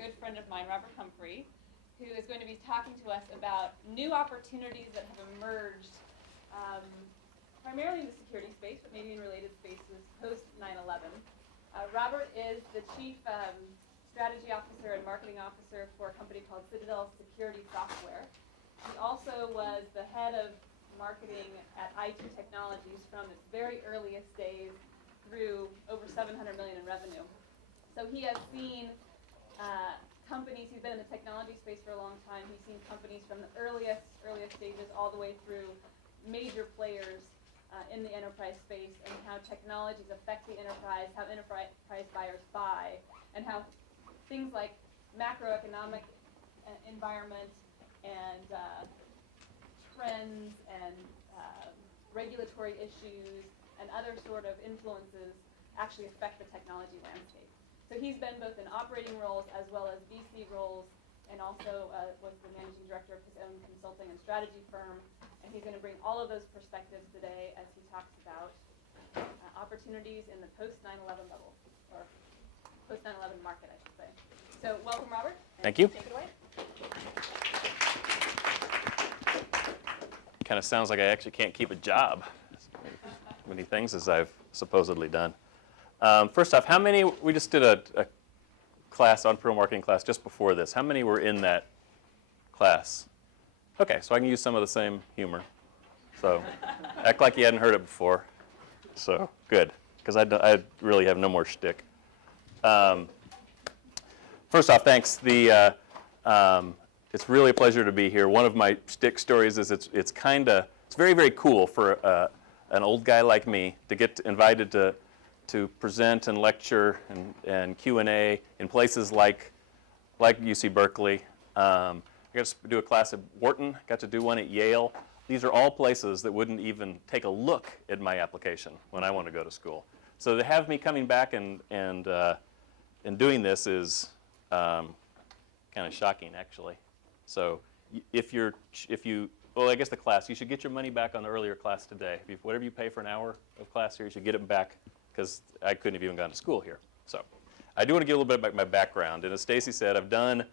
good friend of mine, Robert Humphrey, who is going to be talking to us about new opportunities that have emerged, primarily in the security space, but maybe in related spaces post 9/11. Robert is the Chief Strategy Officer and Marketing Officer for a company called Citadel Security Software. He also was the head of marketing at IT Technologies from its very earliest days through over $700 million in revenue. So he has seen companies, he's been in the technology space for a long time, he's seen companies from the earliest stages all the way through major players in the enterprise space, and how technologies affect the enterprise, how enterprise buyers buy, and how things like macroeconomic environment and trends and regulatory issues and other sort of influences actually affect the technology landscape. So he's been both in operating roles as well as VC roles, and also was the managing director of his own consulting and strategy firm. And he's going to bring all of those perspectives today as he talks about opportunities in the post 9/11 level, or post 9/11 market, I should say. So welcome, Robert. Thank you. Take it away. Kind of sounds like I actually can't keep a job. As many things as I've supposedly done. First off, how many, we just did a class, entrepreneurial marketing class just before this. How many were in that class? Okay, so I can use some of the same humor. So act like you hadn't heard it before. So good, because I really have no more shtick. First off, thanks. It's really a pleasure to be here. One of my shtick stories is it's very, very cool for an old guy like me to get invited to present and lecture and Q&A in places like UC Berkeley. I got to do a class at Wharton, got to do one at Yale. These are all places that wouldn't even take a look at my application when I want to go to school. So to have me coming back and doing this is kind of shocking, actually. So well, I guess the class, you should get your money back on the earlier class today. Whatever you pay for an hour of class here, you should get it back, because I couldn't have even gone to school here. So I do want to give a little bit about my background. And as Stacy said, I've done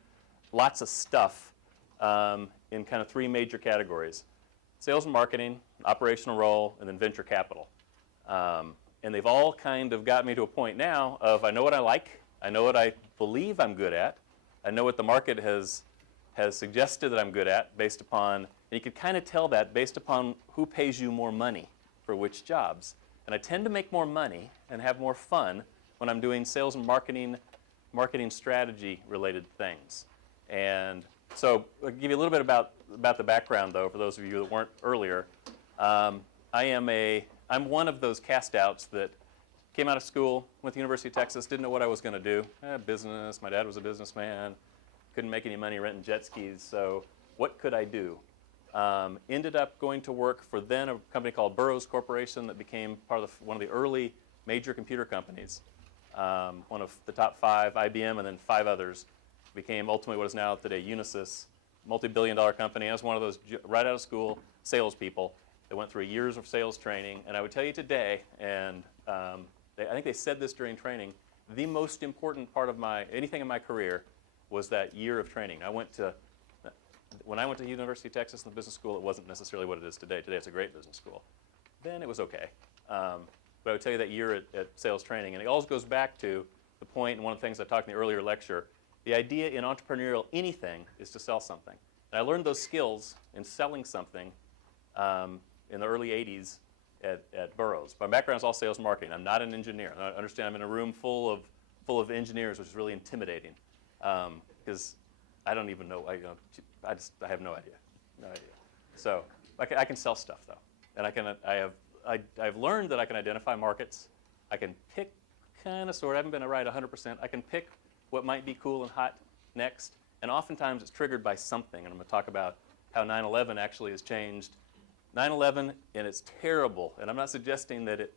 lots of stuff in kind of three major categories: sales and marketing, operational role, and then venture capital. And they've all kind of got me to a point now of I know what I like, I know what I believe I'm good at, I know what the market has suggested that I'm good at based upon, and you can kind of tell that based upon who pays you more money for which jobs. And I tend to make more money and have more fun when I'm doing sales and marketing strategy related things. And so I'll give you a little bit about the background, though, for those of you that weren't earlier. I'm one of those cast outs that came out of school, went to the University of Texas, didn't know what I was going to do. Business, my dad was a businessman, couldn't make any money renting jet skis, so what could I do? Ended up going to work for then a company called Burroughs Corporation that became part of one of the early major computer companies. One of the top 5, IBM, and then 5 others. Became ultimately what is now today Unisys, multi-billion-dollar company. I was one of those right out of school salespeople that went through years of sales training. And I would tell you today, and I think they said this during training, the most important part of anything in my career was that year of training. When I went to the University of Texas in the business school, it wasn't necessarily what it is today. Today it's a great business school. Then it was okay. But I would tell you that year at sales training, and it always goes back to the point, and one of the things I talked in the earlier lecture, the idea in entrepreneurial anything is to sell something. And I learned those skills in selling something in the early 80s at Burroughs. My background is all sales and marketing. I'm not an engineer. I understand I'm in a room full of engineers, which is really intimidating, because I don't even know. I have no idea. So I can sell stuff, though, and I've learned that I can identify markets. I can pick kind of sort. I haven't been right 100%. I can pick what might be cool and hot next, and oftentimes it's triggered by something. And I'm going to talk about how 9/11 actually has changed. 9/11, and it's terrible. And I'm not suggesting that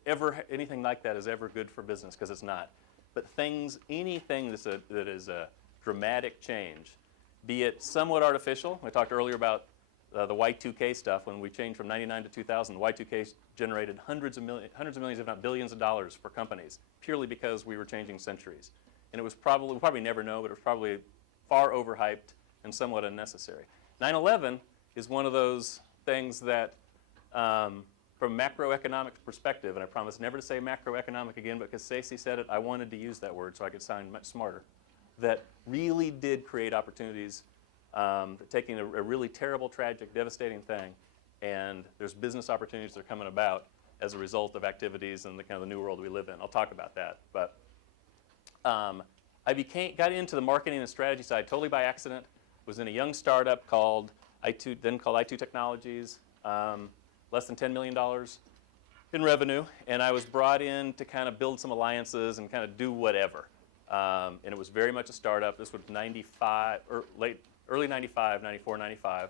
anything like that is ever good for business, because it's not. But anything that is a dramatic change, be it somewhat artificial. I talked earlier about the Y2K stuff. When we changed from 99 to 2000, the Y2K generated hundreds of millions, if not billions of dollars for companies, purely because we were changing centuries. And it was we'll probably never know, but it was probably far overhyped and somewhat unnecessary. 9/11 is one of those things that, from a macroeconomic perspective, and I promise never to say macroeconomic again, but because Stacey said it, I wanted to use that word so I could sound much smarter, that really did create opportunities, taking a really terrible, tragic, devastating thing, and there's business opportunities that are coming about as a result of activities and the kind of the new world we live in. I'll talk about that. But I got into the marketing and strategy side totally by accident. Was in a young startup called then called I2 Technologies, less than $10 million in revenue, and I was brought in to kind of build some alliances and kind of do whatever. And it was very much a startup. This was 95, or early 95, 94, 95,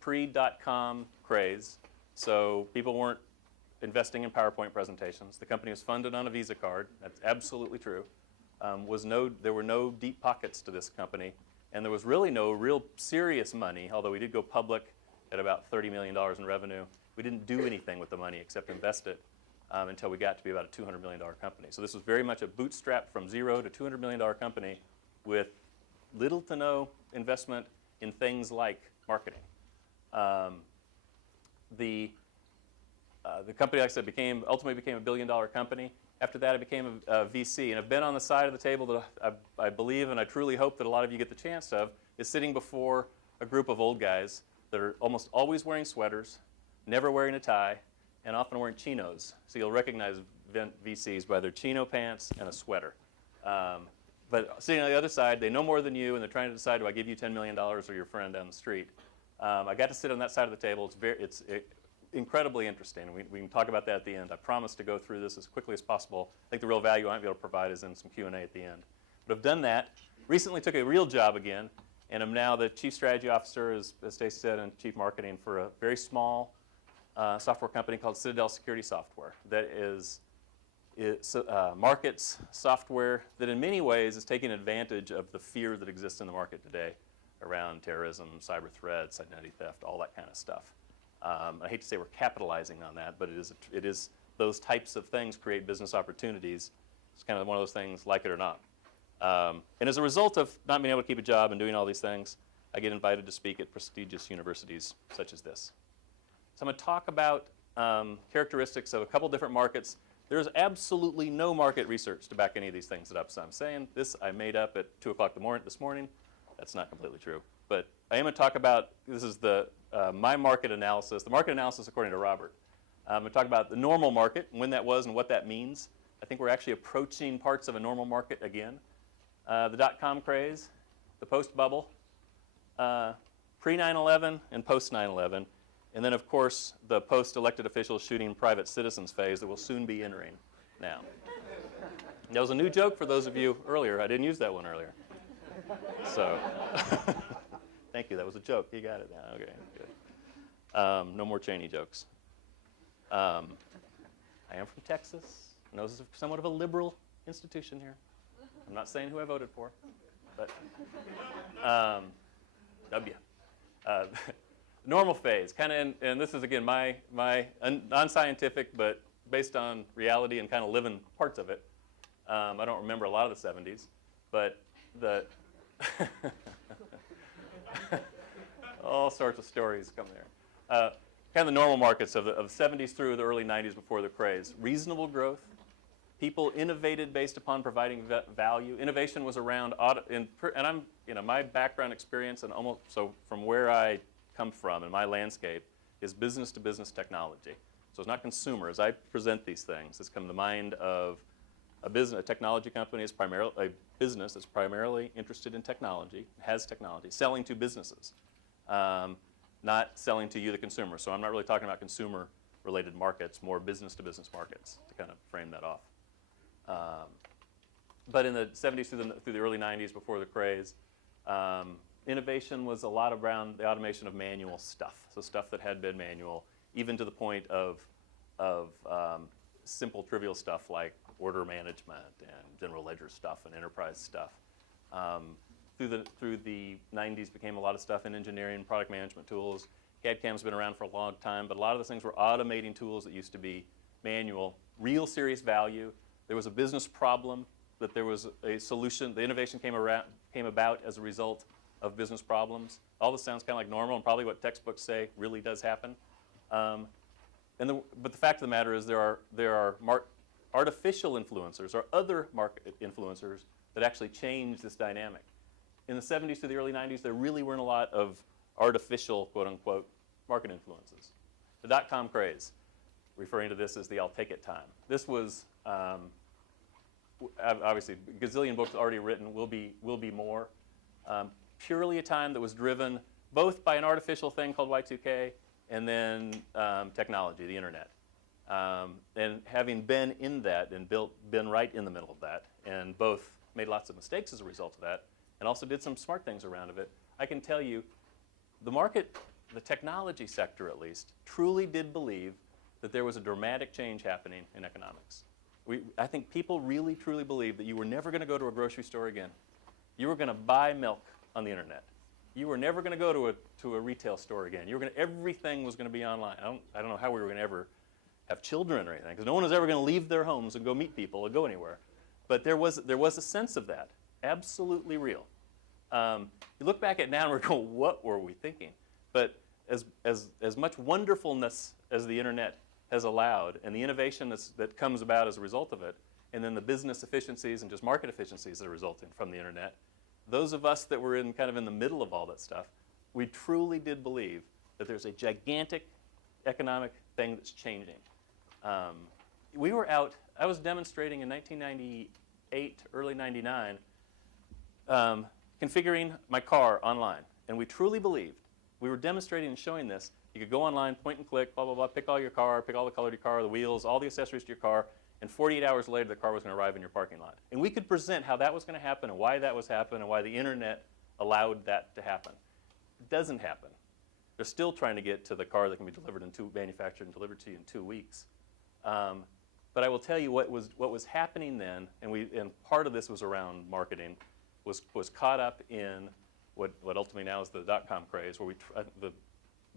pre-dot-com craze. So people weren't investing in PowerPoint presentations. The company was funded on a Visa card. That's absolutely true. There were no deep pockets to this company, and there was really no real serious money, although we did go public at about $30 million in revenue. We didn't do anything with the money except invest it until we got to be about a $200 million company. So this was very much a bootstrap from zero to $200 million company with little to no investment in things like marketing. The company, like I said, ultimately became a billion-dollar company. After that, I became a VC, and I've been on the side of the table that I believe and I truly hope that a lot of you get the chance of, is sitting before a group of old guys that are almost always wearing sweaters, never wearing a tie, and often wearing chinos. So you'll recognize VCs by their chino pants and a sweater. But sitting on the other side, they know more than you, and they're trying to decide, do I give you $10 million or your friend down the street? I got to sit on that side of the table. It's incredibly interesting, and we can talk about that at the end. I promise to go through this as quickly as possible. I think the real value I might be able to provide is in some Q&A at the end. But I've done that. Recently took a real job again, and I'm now the Chief Strategy Officer, as Stacey said, and Chief Marketing for a very small software company called Citadel Security Software that markets software that in many ways is taking advantage of the fear that exists in the market today around terrorism, cyber threats, identity theft, all that kind of stuff. I hate to say we're capitalizing on that, but it is those types of things create business opportunities. It's kind of one of those things, like it or not. And as a result of not being able to keep a job and doing all these things, I get invited to speak at prestigious universities such as this. So I'm going to talk about characteristics of a couple different markets. There's absolutely no market research to back any of these things up. So I'm saying this I made up at 2 o'clock this morning. That's not completely true. But I am going to talk about, this is my market analysis, the market analysis according to Robert. I'm going to talk about the normal market and when that was and what that means. I think we're actually approaching parts of a normal market again. The dot-com craze, the post-bubble, pre-9/11 and post-9/11, and then, of course, the post-elected officials shooting private citizens phase that will soon be entering now. That was a new joke for those of you earlier. I didn't use that one earlier. So, thank you. That was a joke. You got it now. Okay, good. No more Cheney jokes. I am from Texas. I know this is somewhat of a liberal institution here. I'm not saying who I voted for, but W. Normal phase, kind of, and this is again my non-scientific, but based on reality and kind of living parts of it. I don't remember a lot of the 70s, but all sorts of stories come there. Kind of the normal markets of the 70s through the early 90s before the craze. Reasonable growth. People innovated based upon providing value. Innovation was around, and I'm, my background experience and almost, so from where I come from and my landscape is business-to-business technology. So it's not consumer. As I present these things, it's come to mind of a technology company is primarily a business that's primarily interested in technology, has technology, selling to businesses, not selling to you, the consumer. So I'm not really talking about consumer-related markets, more business-to-business markets to kind of frame that off. But in the 70s through the early 90s, before the craze, innovation was a lot around the automation of manual stuff. So stuff that had been manual, even to the point of simple, trivial stuff like order management and general ledger stuff and enterprise stuff. Through the 90s became a lot of stuff in engineering, product management tools. CAD/CAM's been around for a long time, but a lot of those things were automating tools that used to be manual. Real serious value. There was a business problem that there was a solution. The innovation came about as a result of business problems. All this sounds kind of like normal, and probably what textbooks say really does happen. But the fact of the matter is there are artificial influencers or other market influencers that actually change this dynamic. In the 70s to the early 90s, there really weren't a lot of artificial, quote unquote, market influences. The dot-com craze, referring to this as the I'll take it time. This was obviously a gazillion books already written, will be more. Purely a time that was driven both by an artificial thing called Y2K and then technology, the internet. And having been in that and been right in the middle of that, and both made lots of mistakes as a result of that, and also did some smart things around of it, I can tell you the market, the technology sector at least, truly did believe that there was a dramatic change happening in economics. I think people really, truly believed that you were never going to go to a grocery store again. You were going to buy milk on the internet. You were never going to go to a retail store again. Everything was going to be online. I don't know how we were going to ever have children or anything, because no one was ever going to leave their homes and go meet people or go anywhere. But there was a sense of that, absolutely real. You look back at it now and we're going, what were we thinking? But as much wonderfulness as the internet has allowed, and the innovation that comes about as a result of it, and then the business efficiencies and just market efficiencies that are resulting from the internet, those of us that were kind of in the middle of all that stuff, we truly did believe that there's a gigantic economic thing that's changing. I was demonstrating in 1998, early 99, configuring my car online. And we truly believed, we were demonstrating and showing this, you could go online, point and click, blah, blah, blah, pick all your car, pick all the color of your car, the wheels, all the accessories to your car, and 48 hours later the car was going to arrive in your parking lot. And we could present how that was going to happen and why that was happening and why the internet allowed that to happen. It doesn't happen. They're still trying to get to the car that can be manufactured and delivered to you in 2 weeks. But I will tell you what was happening then, and part of this was around marketing, was caught up in what ultimately now is the dot-com craze, where the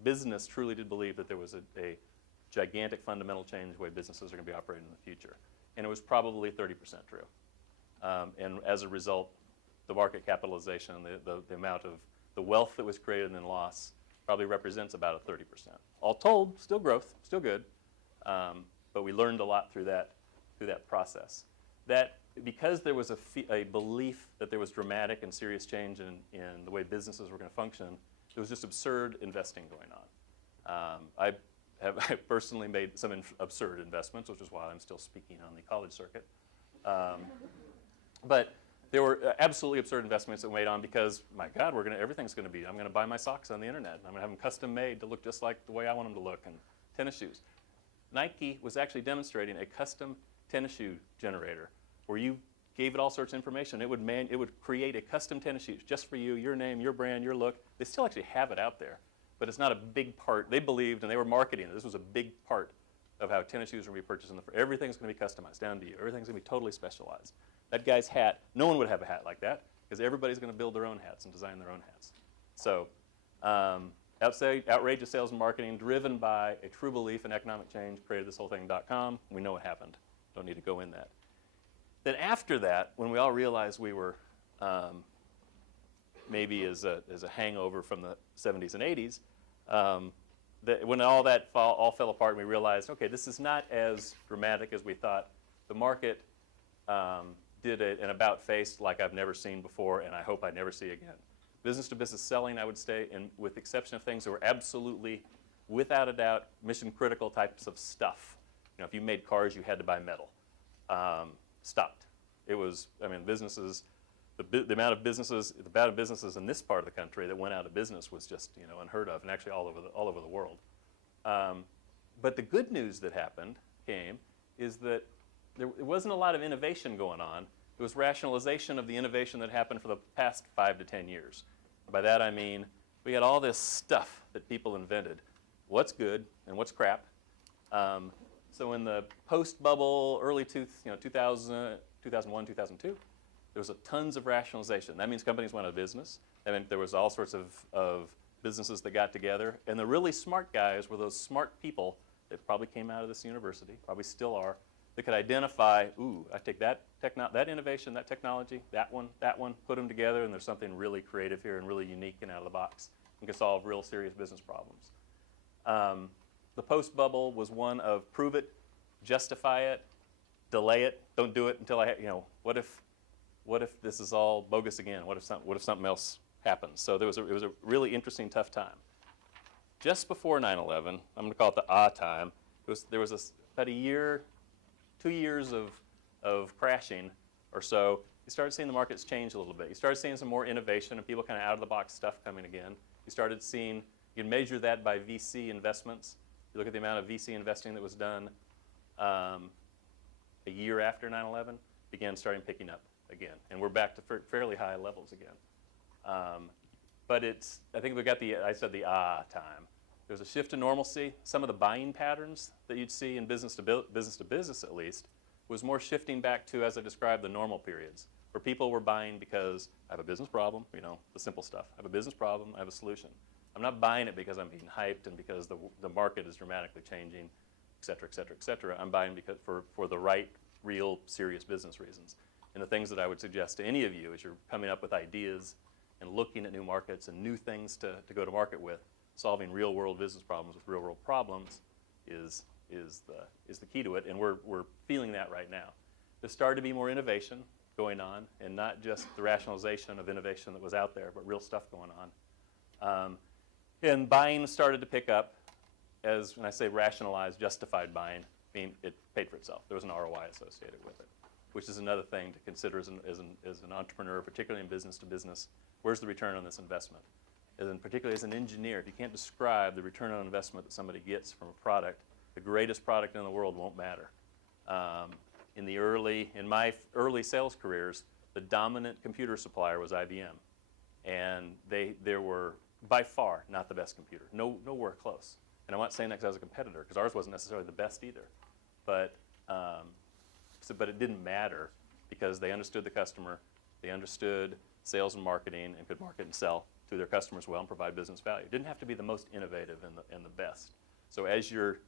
business truly did believe that there was a gigantic fundamental change in the way businesses are going to be operating in the future. And it was probably 30% true. And as a result, the market capitalization, the amount of the wealth that was created and then lost probably represents about a 30%. All told, still growth, still good, but we learned a lot through that process. That because there was a belief that there was dramatic and serious change in the way businesses were going to function, there was just absurd investing going on. I personally made some absurd investments, which is why I'm still speaking on the college circuit. But there were absolutely absurd investments that were made on because, my God, everything's going to be, I'm going to buy my socks on the internet. And I'm going to have them custom made to look just like the way I want them to look, and tennis shoes. Nike was actually demonstrating a custom tennis shoe generator where you gave it all sorts of information. It would create a custom tennis shoe just for you, your name, your brand, your look. They still actually have it out there, but it's not a big part. They believed, and they were marketing it. This was a big part of how tennis shoes were going to be purchased. Everything's going to be customized down to you. Everything's going to be totally specialized. That guy's hat, no one would have a hat like that because everybody's going to build their own hats and design their own hats. So outrageous sales and marketing driven by a true belief in economic change created this whole thing, .com. We know what happened. Don't need to go in that. Then after that, when we all realized we were maybe as a hangover from the 70s and 80s, when all that all fell apart and we realized, okay, this is not as dramatic as we thought. The market did an about-face like I've never seen before, and I hope I never see again. Business-to-business selling, I would say, and with the exception of things that were absolutely, without a doubt, mission-critical types of stuff. If you made cars, you had to buy metal. Stopped. It was, businesses, the amount of businesses in this part of the country that went out of business was just, unheard of, and actually all over the world. But the good news that came is that there wasn't a lot of innovation going on. It was rationalization of the innovation that happened for the past 5 to 10 years. By that I mean we had all this stuff that people invented. What's good and what's crap. So in the post-bubble, early 2000, 2001, 2002, there was tons of rationalization. That means companies went out of business. That meant there was all sorts of businesses that got together. And the really smart guys were those smart people that probably came out of this university, probably still are, that could identify, ooh, I take that innovation, that technology, that one, put them together, and there's something really creative here and really unique and out of the box and can solve real serious business problems. The post-bubble was one of prove it, justify it, delay it, don't do it until what if this is all bogus again? What if something else happens? So it was a really interesting, tough time. Just before 9/11, I'm going to call it the time. There was about a year, 2 years of crashing or so. You started seeing the markets change a little bit. You started seeing some more innovation and people kind of out of the box stuff coming again. You started seeing, you can measure that by VC investments. You look at the amount of VC investing that was done a year after 9/11, began picking up again. And we're back to fairly high levels again. But I think we got the time. There's a shift to normalcy. Some of the buying patterns that you'd see in business to business at least was more shifting back to, as I described, the normal periods, where people were buying because I have a business problem, the simple stuff. I have a business problem, I have a solution. I'm not buying it because I'm being hyped and because the market is dramatically changing, et cetera, et cetera, et cetera. I'm buying because for the right, real, serious business reasons. And the things that I would suggest to any of you as you're coming up with ideas and looking at new markets and new things to go to market with, solving real-world business problems with real-world problems is the key to it, and we're feeling that right now. There's started to be more innovation going on, and not just the rationalization of innovation that was out there, but real stuff going on. And buying started to pick up. As when I say rationalized, justified buying, I mean it paid for itself. There was an ROI associated with it, which is another thing to consider as an entrepreneur, particularly in business to business. Where's the return on this investment? And particularly as an engineer, if you can't describe the return on investment that somebody gets from a product, the greatest product in the world won't matter. In my early sales careers, the dominant computer supplier was IBM, and they were by far not the best computer, nowhere close. And I'm not saying that because I was a competitor, because ours wasn't necessarily the best either, but it didn't matter because they understood the customer, they understood sales and marketing, and could market and sell to their customers well and provide business value. It didn't have to be the most innovative and the best. So as you're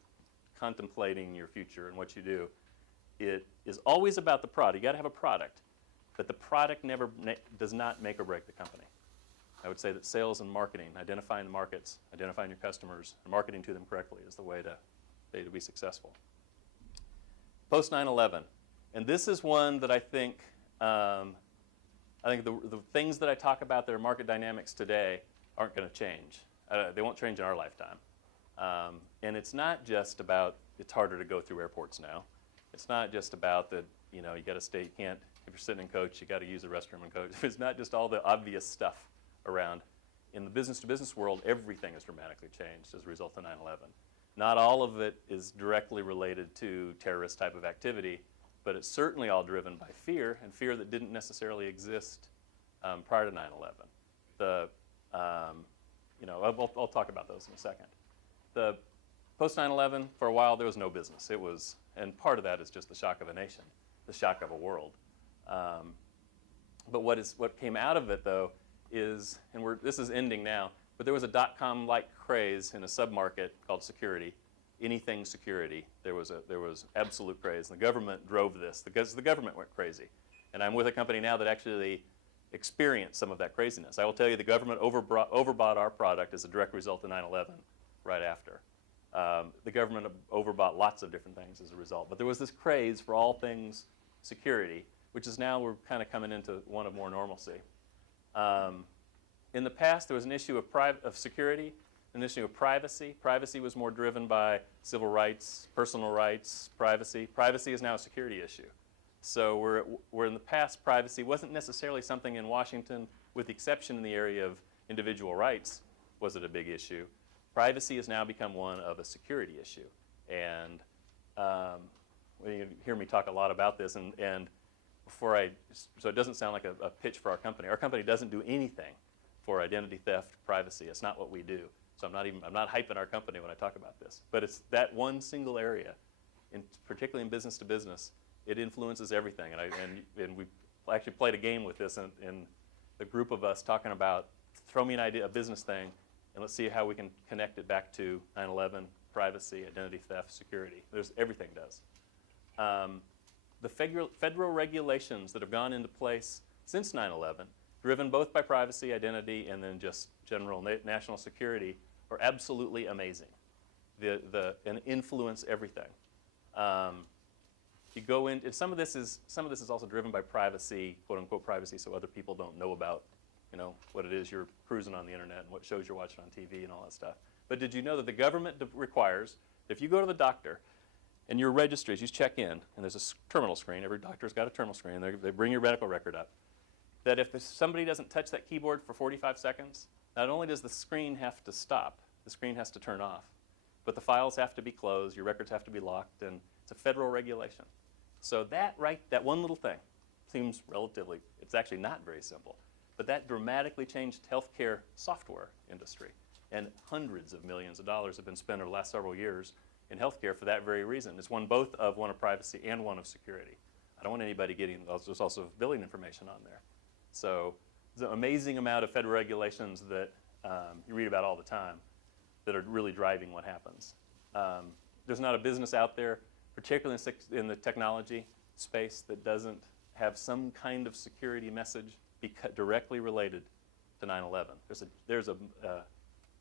contemplating your future and what you do, it is always about the product. You got to have a product, but the product does not make or break the company. I would say that sales and marketing, identifying the markets, identifying your customers, and marketing to them correctly is the way to be successful. Post 9/11, and this is one that I think the things that I talk about that are market dynamics today aren't going to change. They won't change in our lifetime. And it's not just about it's harder to go through airports now. It's not just about that, you got to stay, if you're sitting in coach, you got to use the restroom in coach. It's not just all the obvious stuff around. In the business-to-business world, everything has dramatically changed as a result of 9/11. Not all of it is directly related to terrorist type of activity, but it's certainly all driven by fear, and fear that didn't necessarily exist prior to 9/11. I'll talk about those in a second. The post 9/11, for a while, there was no business. And part of that is just the shock of a nation, the shock of a world. But what came out of it, though, is, and this is ending now, but there was a dot-com-like craze in a sub-market called security, anything security. There was absolute craze, and the government drove this because the government went crazy. And I'm with a company now that actually experienced some of that craziness. I will tell you the government overbought our product as a direct result of 9/11 right after. The government overbought lots of different things as a result. But there was this craze for all things security, which is now we're kind of coming into one of more normalcy. In the past, there was an issue of security, an issue of privacy. Privacy was more driven by civil rights, personal rights, privacy. Privacy is now a security issue. So where in the past, privacy wasn't necessarily something in Washington, with the exception in the area of individual rights, was it a big issue. Privacy has now become one of a security issue. And you hear me talk a lot about this, and so it doesn't sound like a pitch for our company. Our company doesn't do anything for identity theft, privacy. It's not what we do. So I'm not hyping our company when I talk about this. But it's that one single area, particularly in business to business, it influences everything. And we actually played a game with this in the group of us talking about, throw me an idea, a business thing, and let's see how we can connect it back to 9/11, privacy, identity theft, security. Everything does. The federal regulations that have gone into place since 9/11, driven both by privacy, identity, and then just general national security, are absolutely amazing. And influence everything. You go in, and some of this is also driven by privacy, quote unquote privacy, so other people don't know about, what it is you're cruising on the internet and what shows you're watching on TV and all that stuff. But did you know that the government requires that if you go to the doctor and your registries, you check in, and there's a terminal screen. Every doctor's got a terminal screen. They bring your medical record up. That if somebody doesn't touch that keyboard for 45 seconds, not only does the screen have to stop, the screen has to turn off, but the files have to be closed, your records have to be locked, and it's a federal regulation. So that one little thing seems relatively, it's actually not very simple, but that dramatically changed healthcare software industry. And hundreds of millions of dollars have been spent over the last several years in healthcare for that very reason. It's one of privacy and one of security. I don't want anybody getting, there's also billing information on there. So there's an amazing amount of federal regulations that you read about all the time that are really driving what happens. There's not a business out there, particularly in the technology space, that doesn't have some kind of security message directly related to 9/11. There's a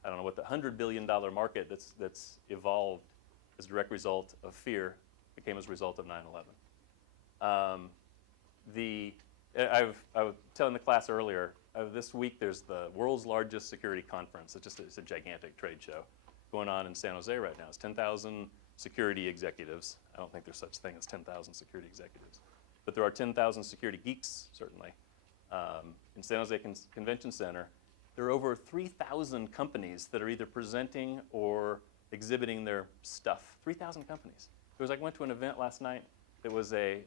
I don't know what the $100 billion market that's evolved as a direct result of fear became as a result of 9/11. I was telling the class earlier, this week there's the world's largest security conference. It's a gigantic trade show going on in San Jose right now. It's 10,000 security executives. I don't think there's such thing as 10,000 security executives, but there are 10,000 security geeks, certainly. In San Jose Convention Center, there are over 3,000 companies that are either presenting or exhibiting their stuff. 3,000 companies. I went to an event last night. It was a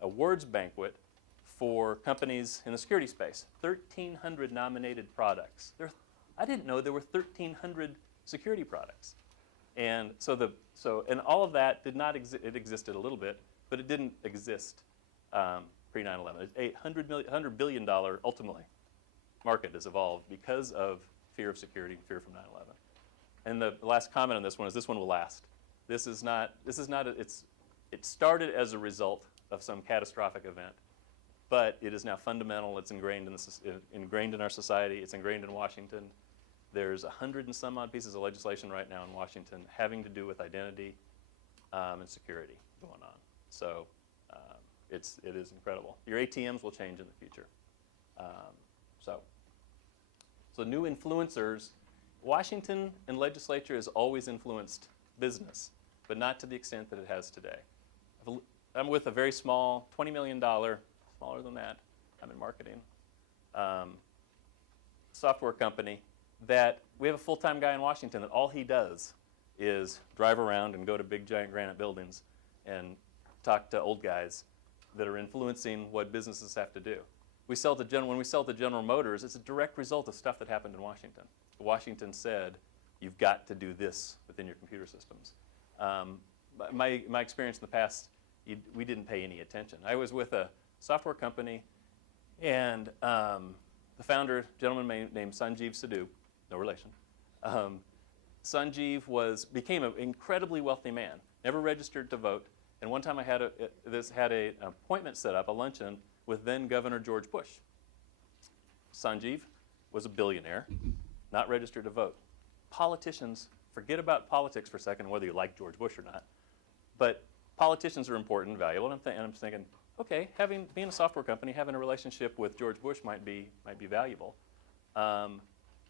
awards banquet for companies in the security space. 1,300 nominated products. I didn't know there were 1,300 security products, and and all of that did not exist. It existed a little bit, but it didn't exist pre 9/11. $100 billion ultimately market has evolved because of fear of security and fear from 9/11. And the last comment on this one is this one will last. It started as a result of some catastrophic event, but it is now fundamental. It's ingrained in our society. It's ingrained in Washington. There's 100 and some odd pieces of legislation right now in Washington having to do with identity and security going on. So it is incredible. Your ATMs will change in the future. So new influencers. Washington and legislature has always influenced business, but not to the extent that it has today. I'm with a very small, $20 million, smaller than that, I'm in marketing, software company that we have a full-time guy in Washington that all he does is drive around and go to big giant granite buildings and talk to old guys that are influencing what businesses have to do. When we sell to General Motors, it's a direct result of stuff that happened in Washington. Washington said, you've got to do this within your computer systems. My experience in the past, we didn't pay any attention. I was with a software company, and the founder, a gentleman named Sanjeev Sidhu, no relation. Sanjeev became an incredibly wealthy man, never registered to vote, and one time I had an appointment set up, a luncheon, with then Governor George Bush. Sanjeev was a billionaire, not registered to vote. Politicians, forget about politics for a second, whether you like George Bush or not, but politicians are important, valuable, and I'm thinking, okay, being a software company, having a relationship with George Bush might be valuable.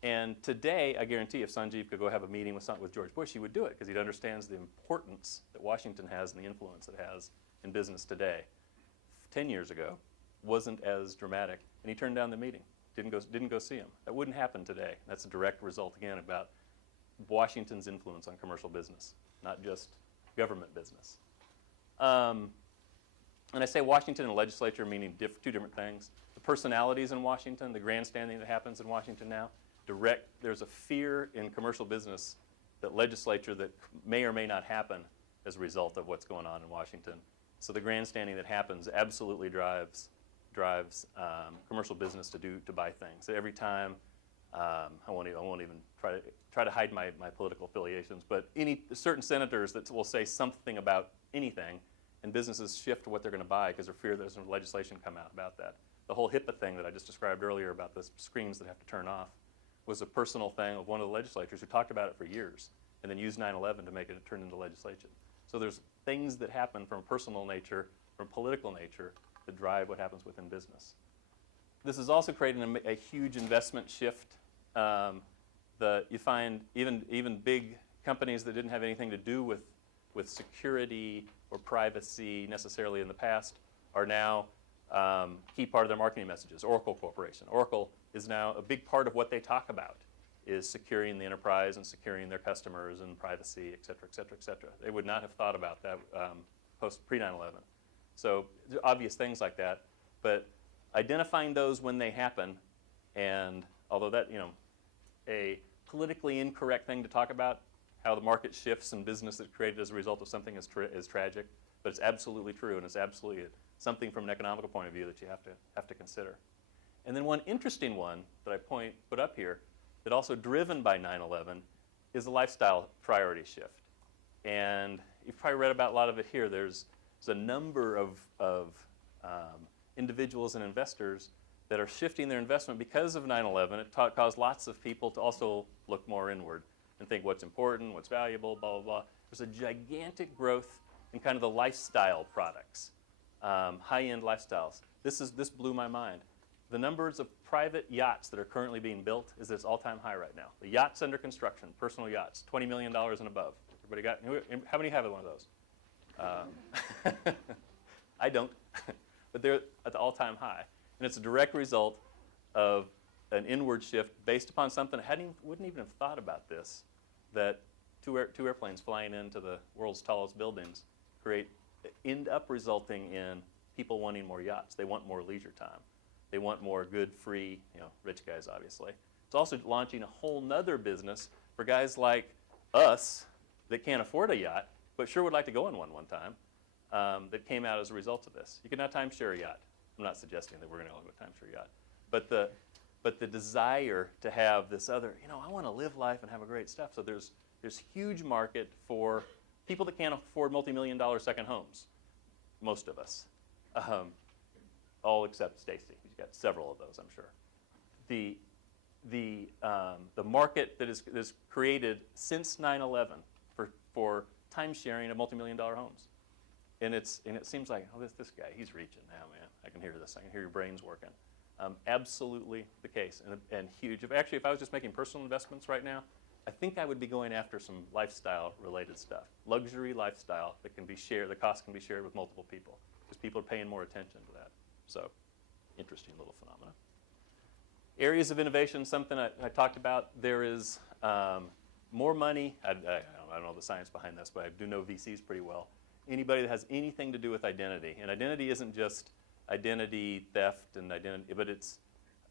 And today, I guarantee if Sanjeev could go have a meeting with George Bush, he would do it because he understands the importance that Washington has and the influence it has in business today. 10 years ago, wasn't as dramatic, and he turned down the meeting. Didn't go see him. That wouldn't happen today. That's a direct result, again, about Washington's influence on commercial business, not just government business. And I say Washington and legislature meaning two different things. The personalities in Washington, the grandstanding that happens in Washington now, there's a fear in commercial business that legislature that may or may not happen as a result of what's going on in Washington. So the grandstanding that happens absolutely drives commercial business to buy things. So every time I won't even try to hide my political affiliations, but certain senators that will say something about anything, and businesses shift to what they're going to buy because they're fear there's some legislation come out about that. The whole HIPAA thing that I just described earlier about the screens that have to turn off was a personal thing of one of the legislators who talked about it for years and then used 9/11 to make it turn into legislation. So there's things that happen from personal nature, from political nature, that drive what happens within business. This is also creating a huge investment shift. You find even big companies that didn't have anything to do with security or privacy necessarily in the past are now key part of their marketing messages. Oracle Corporation. Oracle is now a big part of what they talk about is securing the enterprise and securing their customers and privacy, et cetera, et cetera, et cetera. They would not have thought about that pre-9/11. So there are obvious things like that, but identifying those when they happen, and although that, a politically incorrect thing to talk about, how the market shifts and business is created as a result of something is tragic, but it's absolutely true, and it's absolutely something from an economical point of view that you have to consider. And then one interesting one that I put up here that also driven by 9/11 is the lifestyle priority shift. And you've probably read about a lot of it here. There's a number of individuals and investors that are shifting their investment because of 9/11. It caused lots of people to also look more inward and think what's important, what's valuable, blah, blah, blah. There's a gigantic growth in kind of the lifestyle products, high-end lifestyles. This blew my mind. The numbers of private yachts that are currently being built is at its all-time high right now. The yachts under construction, personal yachts, $20 million and above. Everybody how many have one of those? I don't, but they're at the all-time high. And it's a direct result of an inward shift based upon something I wouldn't even have thought about this, that two airplanes flying into the world's tallest buildings end up resulting in people wanting more yachts. They want more leisure time. They want more good, free, rich guys, obviously. It's also launching a whole nother business for guys like us that can't afford a yacht, but sure would like to go on one time, that came out as a result of this. You can now timeshare a yacht. I'm not suggesting that we're going to go timeshare a yacht. But the desire to have this other, I want to live life and have a great stuff. So there's huge market for people that can't afford multi-million-dollar second homes. Most of us. All except Stacy. She's got several of those, I'm sure. The market that is created since 9/11 for timesharing of multi-million-dollar homes, and it seems like this guy, he's reaching now, man. I can hear this. I can hear your brains working. Absolutely the case, and huge. If I was just making personal investments right now, I think I would be going after some lifestyle-related stuff, luxury lifestyle that can be shared. The cost can be shared with multiple people because people are paying more attention to that. So, interesting little phenomena. Areas of innovation, something I talked about. There is more money. I don't know the science behind this, but I do know VCs pretty well. Anybody that has anything to do with identity, and identity isn't just identity theft and identity, but it's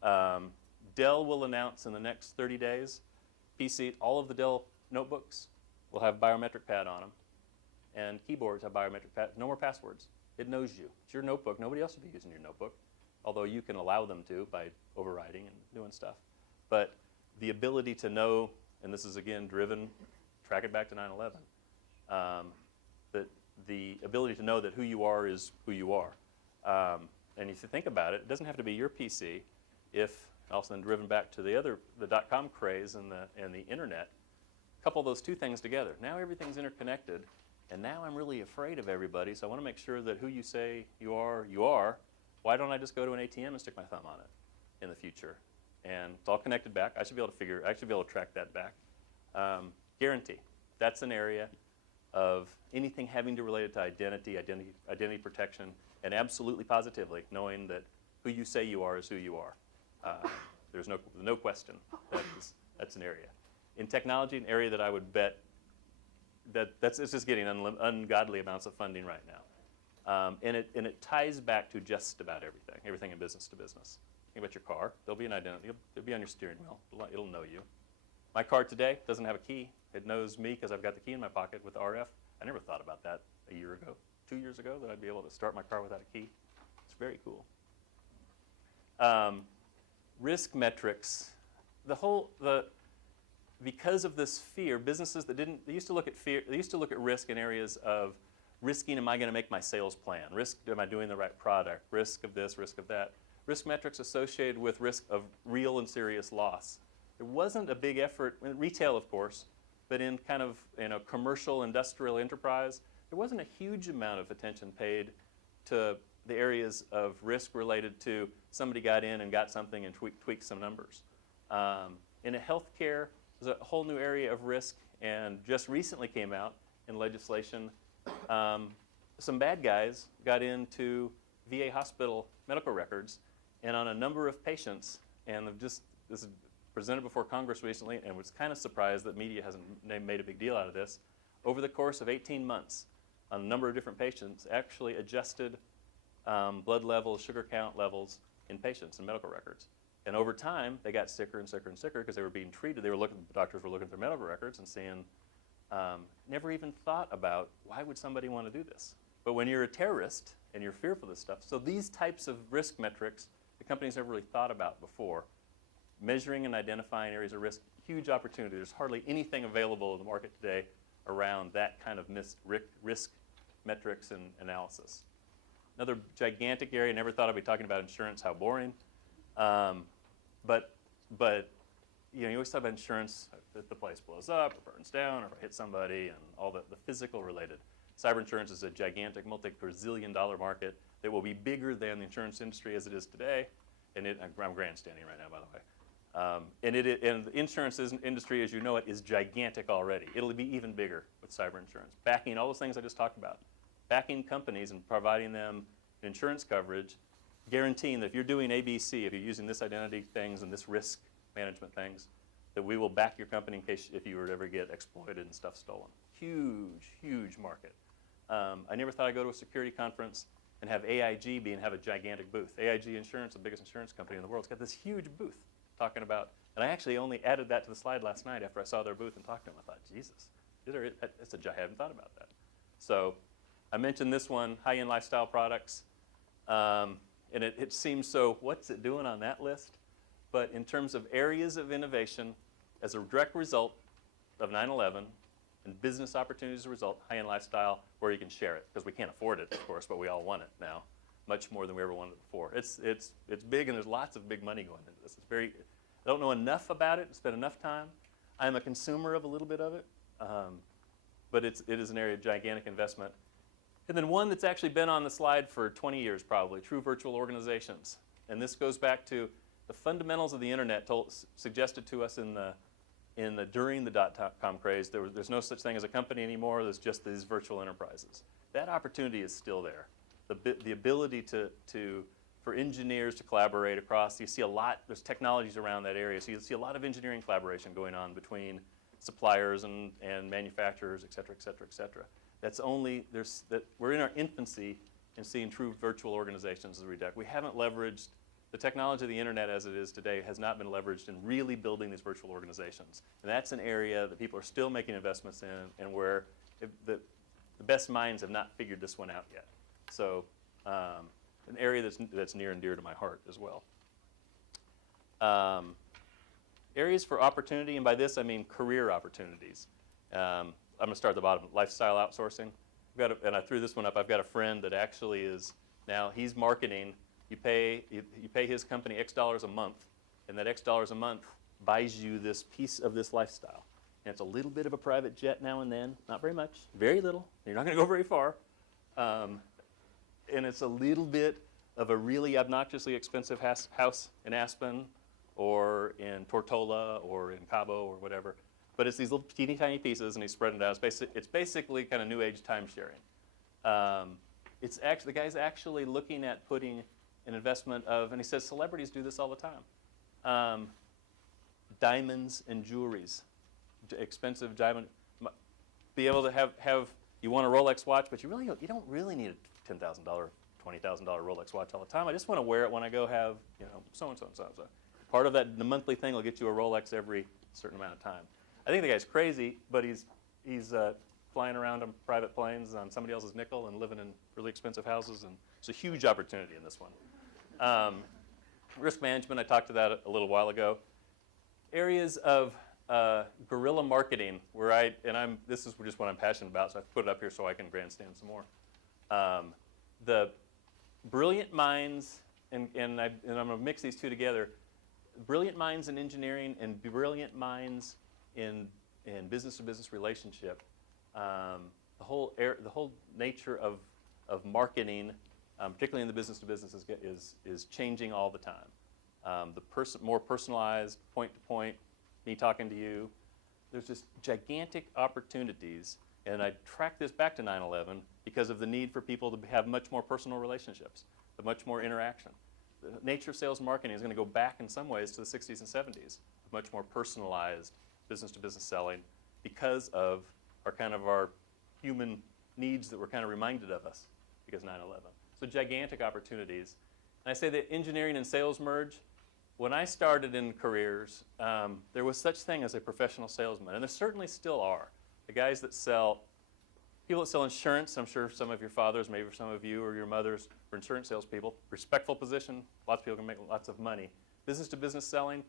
Dell will announce in the next 30 days, all of the Dell notebooks will have biometric pad on them, and keyboards have biometric pad. No more passwords. It knows you. It's your notebook. Nobody else will be using your notebook, although you can allow them to by overriding and doing stuff. But the ability to know, and this is again driven, track it back to 9/11, that the ability to know that who you are is who you are. And if you think about it, it doesn't have to be your PC. If also then driven back to the .com craze and the internet, couple those two things together. Now everything's interconnected, and now I'm really afraid of everybody. So I want to make sure that who you say you are, you are. Why don't I just go to an ATM and stick my thumb on it in the future? And it's all connected back. I should be able to track that back. Guarantee. That's an area of anything having to relate to identity protection, and absolutely positively knowing that who you say you are is who you are. There's no question that's an area. In technology, an area that I would bet it's just getting ungodly amounts of funding right now. And it ties back to just about everything in business to business. Think about your car. There'll be an identity. It'll be on your steering wheel. It'll know you. My car today doesn't have a key. It knows me because I've got the key in my pocket with RF. I never thought about that a year ago, 2 years ago, that I'd be able to start my car without a key. It's very cool. Risk metrics because of this fear, businesses that didn't, they used to look at risk in areas of risking, am I going to make my sales plan? Risk, am I doing the right product? Risk of this, risk of that. Risk metrics associated with risk of real and serious loss. There wasn't a big effort, in retail of course, but in kind of commercial industrial enterprise, there wasn't a huge amount of attention paid to the areas of risk related to somebody got in and got something and tweaked some numbers. In healthcare, there's a whole new area of risk, and just recently came out in legislation, some bad guys got into VA hospital medical records and on a number of patients, and this is presented before Congress recently, and was kind of surprised that media hasn't made a big deal out of this. Over the course of 18 months, on a number of different patients, actually adjusted blood levels, sugar count levels in patients and medical records. And over time, they got sicker and sicker and sicker because they were being treated. Doctors were looking at their medical records and seeing, never even thought about, why would somebody want to do this? But when you're a terrorist and you're fearful of this stuff, so these types of risk metrics, the companies never really thought about before. Measuring and identifying areas of risk, huge opportunity. There's hardly anything available in the market today around that kind of risk metrics and analysis. Another gigantic area, never thought I'd be talking about insurance, how boring. But you always talk about insurance, if the place blows up or burns down or if I hit somebody and all the physical related. Cyber insurance is a gigantic multi-gazillion dollar market that will be bigger than the insurance industry as it is today. And I'm grandstanding right now, by the way. And the insurance industry, as you know it, is gigantic already. It'll be even bigger with cyber insurance. Backing all those things I just talked about. Backing companies and providing them insurance coverage, guaranteeing that if you're doing ABC, if you're using this identity things and this risk management things, that we will back your company in case if you were to ever get exploited and stuff stolen. Huge, huge market. I never thought I'd go to a security conference and have AIG have a gigantic booth. AIG Insurance, the biggest insurance company in the world, has got this huge booth talking about, and I actually only added that to the slide last night after I saw their booth and talked to them. I thought, Jesus, I hadn't thought about that. So I mentioned this one, high-end lifestyle products, and it seems so, what's it doing on that list? But in terms of areas of innovation, as a direct result of 9/11 and business opportunities as a result, high-end lifestyle, where you can share it, because we can't afford it, of course, but we all want it now, much more than we ever wanted it before. It's big, and there's lots of big money going into this. I don't know enough about it, spent enough time. I'm a consumer of a little bit of it, but it is an area of gigantic investment. And then one that's actually been on the slide for 20 years probably, true virtual organizations. And this goes back to the fundamentals of the internet suggested to us during the dot-com craze. There's no such thing as a company anymore. There's just these virtual enterprises. That opportunity is still there. The ability for engineers to collaborate across. You see a lot. There's technologies around that area. So you see a lot of engineering collaboration going on between suppliers and manufacturers, et cetera, et cetera, et cetera. We're in our infancy in seeing true virtual organizations as we do. We haven't leveraged the technology of the internet as it is today has not been leveraged in really building these virtual organizations. And that's an area that people are still making investments in and where the best minds have not figured this one out yet. So an area that's near and dear to my heart as well. Areas for opportunity, and by this I mean career opportunities. I'm going to start at the bottom, lifestyle outsourcing. And I threw this one up. I've got a friend that actually he's marketing. You pay his company X dollars a month, and that X dollars a month buys you this piece of this lifestyle. And it's a little bit of a private jet now and then, not very much, very little. You're not going to go very far. And it's a little bit of a really obnoxiously expensive house in Aspen or in Tortola or in Cabo or whatever. But it's these little teeny tiny pieces, and he's spreading it out. It's basically kind of new age time sharing. The guy's actually looking at putting an investment of, and he says celebrities do this all the time. Diamonds and jewelries, expensive diamond. Be able to have you want a Rolex watch, but you don't really need a $10,000, $20,000 Rolex watch all the time. I just want to wear it when I go have so and so and so and so. Part of that, the monthly thing will get you a Rolex every certain amount of time. I think the guy's crazy, but he's flying around on private planes on somebody else's nickel and living in really expensive houses, and it's a huge opportunity in this one. Risk management, I talked to that a little while ago. areas of guerrilla marketing where this is just what I'm passionate about, so I put it up here so I can grandstand some more. The brilliant minds, and I'm going to mix these two together, brilliant minds in engineering and brilliant minds in business-to-business relationship. The whole nature of marketing, particularly in the business-to-business, is changing all the time. More personalized, point-to-point, me talking to you. There's just gigantic opportunities, and I track this back to 9/11 because of the need for people to have much more personal relationships, much more interaction. The nature of sales marketing is going to go back in some ways to the 60s and 70s, much more personalized business-to-business selling because of our human needs that were kind of reminded of us because 9/11. So gigantic opportunities. And I say that engineering and sales merge. When I started in careers, there was such thing as a professional salesman, and there certainly still are. The guys that people that sell insurance, I'm sure some of your fathers, maybe some of you or your mothers were insurance salespeople. Respectful position, lots of people can make lots of money. Business-to-business selling,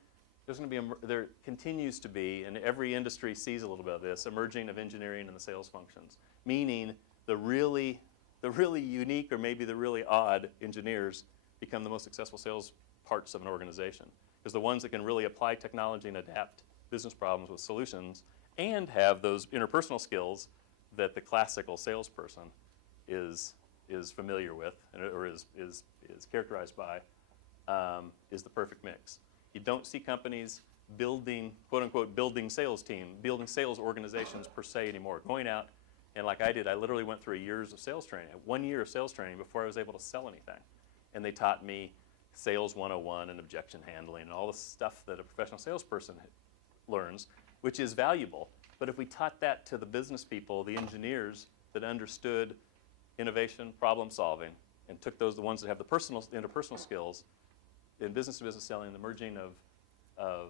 there continues to be, and every industry sees a little bit of this, emerging of engineering and the sales functions. Meaning the really unique or maybe the really odd engineers become the most successful sales parts of an organization. Because the ones that can really apply technology and adapt business problems with solutions and have those interpersonal skills that the classical salesperson is familiar with or is characterized by is the perfect mix. You don't see companies building, quote unquote, building sales organizations per se anymore. Going out, and like I did, I literally went through 1 year of sales training before I was able to sell anything. And they taught me Sales 101 and objection handling and all the stuff that a professional salesperson learns, which is valuable. But if we taught that to the business people, the engineers that understood innovation, problem solving, and took the ones that have the interpersonal skills in business-to-business selling, the merging of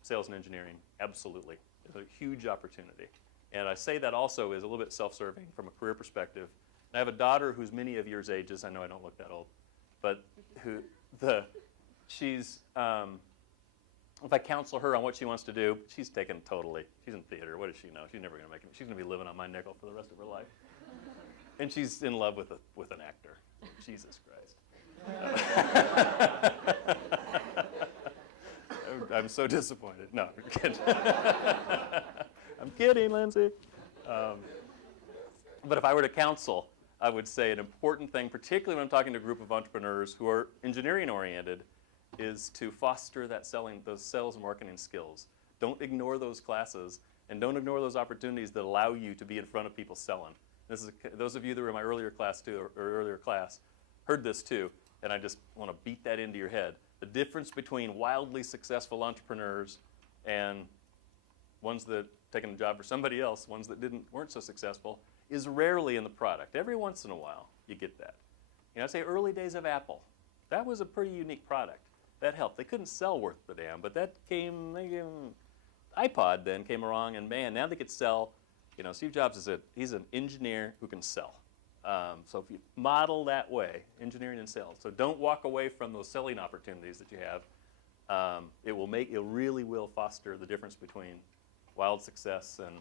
sales and engineering, absolutely. It's a huge opportunity. And I say that also is a little bit self-serving from a career perspective. And I have a daughter who's many of yours ages. I know I don't look that old. But she's, if I counsel her on what she wants to do, she's taken totally. She's in theater. What does she know? She's never going to make it. She's going to be living on my nickel for the rest of her life. And she's in love with an actor. Jesus Christ. I'm so disappointed. No, I'm kidding. I'm kidding, Lindsay. But if I were to counsel, I would say an important thing, particularly when I'm talking to a group of entrepreneurs who are engineering-oriented, is to foster those sales and marketing skills. Don't ignore those classes, and don't ignore those opportunities that allow you to be in front of people selling. Those of you that were in my earlier class heard this too, and I just want to beat that into your head. The difference between wildly successful entrepreneurs and ones that taken a job for somebody else, ones that weren't so successful, is rarely in the product. Every once in a while, you get that. I say early days of Apple. That was a pretty unique product. That helped. They couldn't sell worth the damn, but iPod then came along, and man, now they could sell. Steve Jobs he's an engineer who can sell. So if you model that way, engineering and sales. So don't walk away from those selling opportunities that you have. It really will foster the difference between wild success and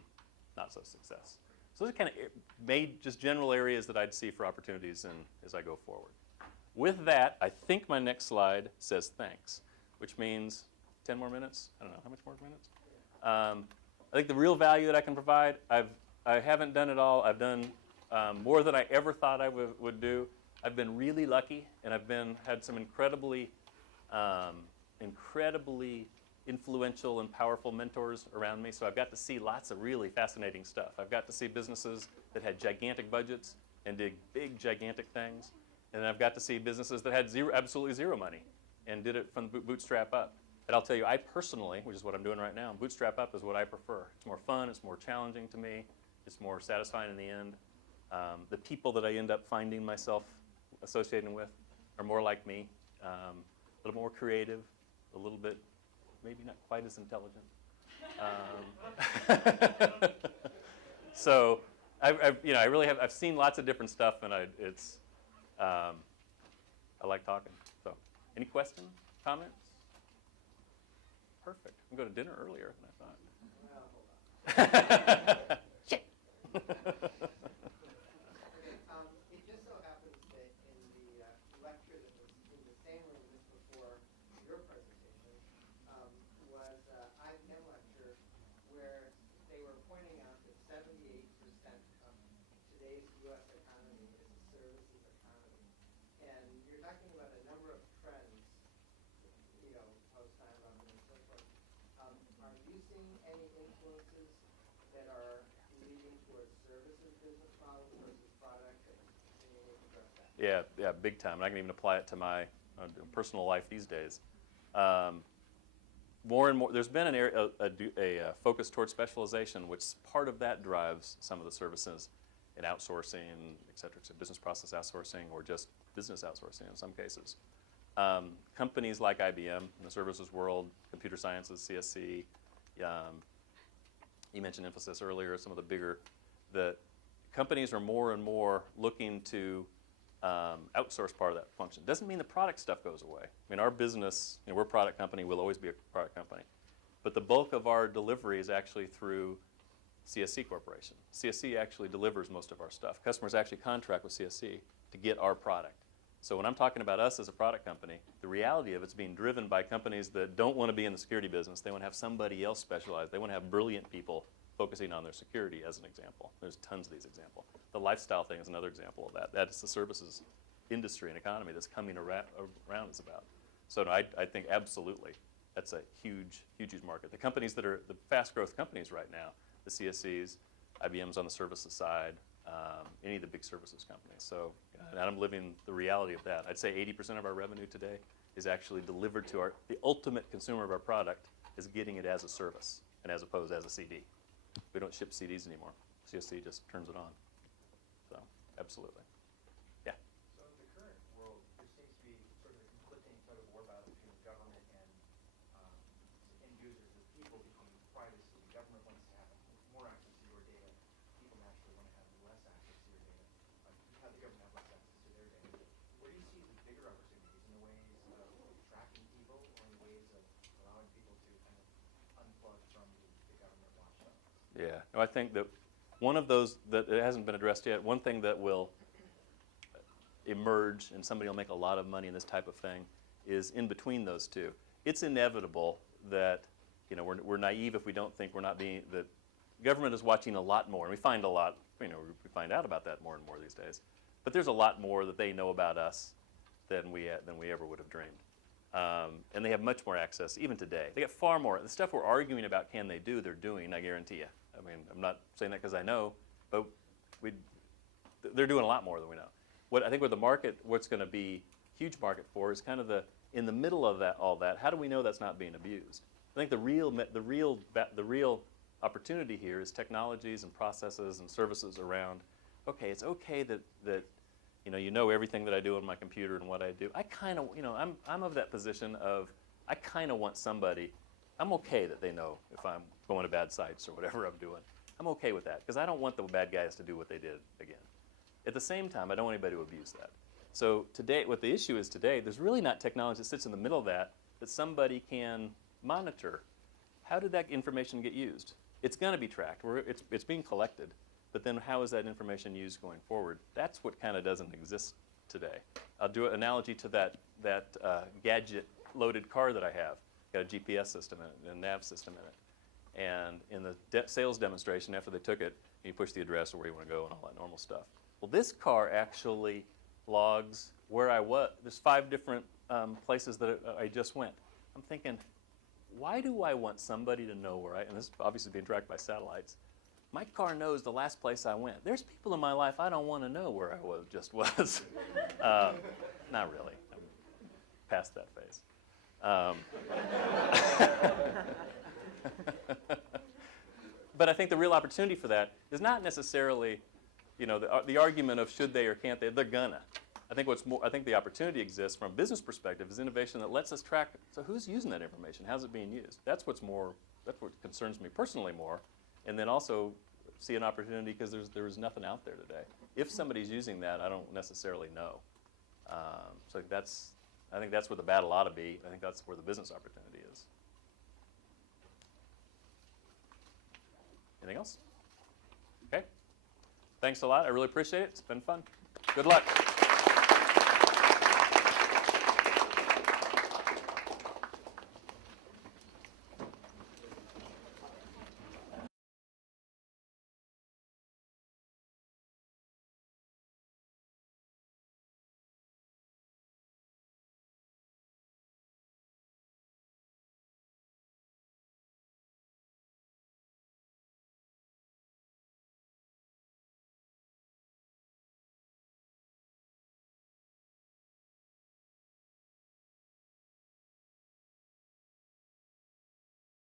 not so success. So those are kind of just general areas that I'd see for opportunities as I go forward. With that, I think my next slide says thanks, which means 10 more minutes? I don't know, how much more minutes? I think the real value that I can provide, I haven't done it all. I've done more than I ever thought I would do. I've been really lucky, and I've had some incredibly influential and powerful mentors around me, so I've got to see lots of really fascinating stuff. I've got to see businesses that had gigantic budgets and did big, gigantic things, and I've got to see businesses that had absolutely zero money and did it from bootstrap up. And I'll tell you, I personally, which is what I'm doing right now, bootstrap up is what I prefer. It's more fun, it's more challenging to me, it's more satisfying in the end. The people that I end up finding myself associating with are more like me, a little more creative, a little bit maybe not quite as intelligent. So I've seen lots of different stuff, and I like talking. So, any questions, comments? perfect. I'm going to dinner earlier than I thought. Well, hold on. Shit. It just so happens that in the lecture that was in the same room just before your presentation was an IBM lecture where they were pointing out that 78% of today's U.S. economy is a services economy. And you're talking about a number of trends, post 9/11 and so forth. Are you seeing any influences that are leading towards services business models versus product? And can you address that? Yeah, big time. And I can even apply it to my personal life these days. More and more, there's been a focus towards specialization, which part of that drives some of the services in outsourcing, et cetera, business process outsourcing, or just business outsourcing in some cases. Companies like IBM in the services world, computer sciences, CSC, you mentioned Infosys earlier, some of the companies are more and more looking to outsource part of that function. Doesn't mean the product stuff goes away. I mean, our business, we're a product company, we'll always be a product company. But the bulk of our delivery is actually through CSC Corporation. CSC actually delivers most of our stuff. Customers actually contract with CSC to get our product. So when I'm talking about us as a product company, the reality of it's being driven by companies that don't want to be in the security business. They want to have somebody else specialized. They want to have brilliant people focusing on their security, as an example. There's tons of these examples. The lifestyle thing is another example of that. That's the services industry and economy that's coming around us about. So no, I think absolutely that's a huge market. The companies that are the fast growth companies right now, the CSCs, IBM's on the services side, any of the big services companies. So, and I'm living the reality of that. I'd say 80% of our revenue today is actually delivered to the ultimate consumer of our product is getting it as a service and as opposed as a CD. We don't ship CDs anymore. CSC just turns it on. So, absolutely. Yeah. So in the current world, there seems to be sort of a conflicting sort of war battle between the government and end users, the people, between privacy. The government wants to have more access to your data. People naturally want to have less access to your data. Have the government have less access to their data. Where do you see the bigger opportunities in the ways of tracking people or in the ways of allowing people to kind of unplug from the government watchdog? Yeah. No, I think that one of those that it hasn't been addressed yet, one thing that will emerge and somebody will make a lot of money in this type of thing is in between those two. It's inevitable that we're naive if we don't think that government is watching a lot more, and we find a lot, we find out about that more and more these days. But there's a lot more that they know about us than we ever would have dreamed. And they have much more access, even today. They get far more. The stuff we're arguing about can they do, they're doing, I guarantee you. I mean, I'm not saying that because I know, but they're doing a lot more than we know. What's going to be a huge market for is kind of in the middle of all that, how do we know that's not being abused? I think the real opportunity here is technologies and processes and services around, okay, it's okay that you know everything that I do on my computer and what I do. I kind of, I'm of that position of, I kind of want somebody, I'm okay that they know if I'm going to bad sites or whatever I'm doing. I'm okay with that because I don't want the bad guys to do what they did again. At the same time, I don't want anybody to abuse that. So today, what the issue is today, there's really not technology that sits in the middle of that somebody can monitor. How did that information get used? It's going to be tracked. It's being collected. But then how is that information used going forward? That's what kind of doesn't exist today. I'll do an analogy to that gadget-loaded car that I have. Got a GPS system in it, and a nav system in it. And in the sales demonstration, after they took it, you push the address or where you want to go and all that normal stuff. Well, this car actually logs where I was. There's 5 different places that I just went. I'm thinking, why do I want somebody to know where and this is obviously being tracked by satellites. My car knows the last place I went. There's people in my life I don't want to know where I was. Not really. I'm past that phase. But I think the real opportunity for that is not necessarily, the argument of should they or can't they. They're gonna. I think the opportunity exists from a business perspective is innovation that lets us track. So who's using that information? How's it being used? That's what concerns me personally more. And then also see an opportunity because there's nothing out there today. If somebody's using that, I don't necessarily know. So I think that's where the battle ought to be. I think that's where the business opportunity is. Anything else? Okay. Thanks a lot. I really appreciate it. It's been fun. Good luck.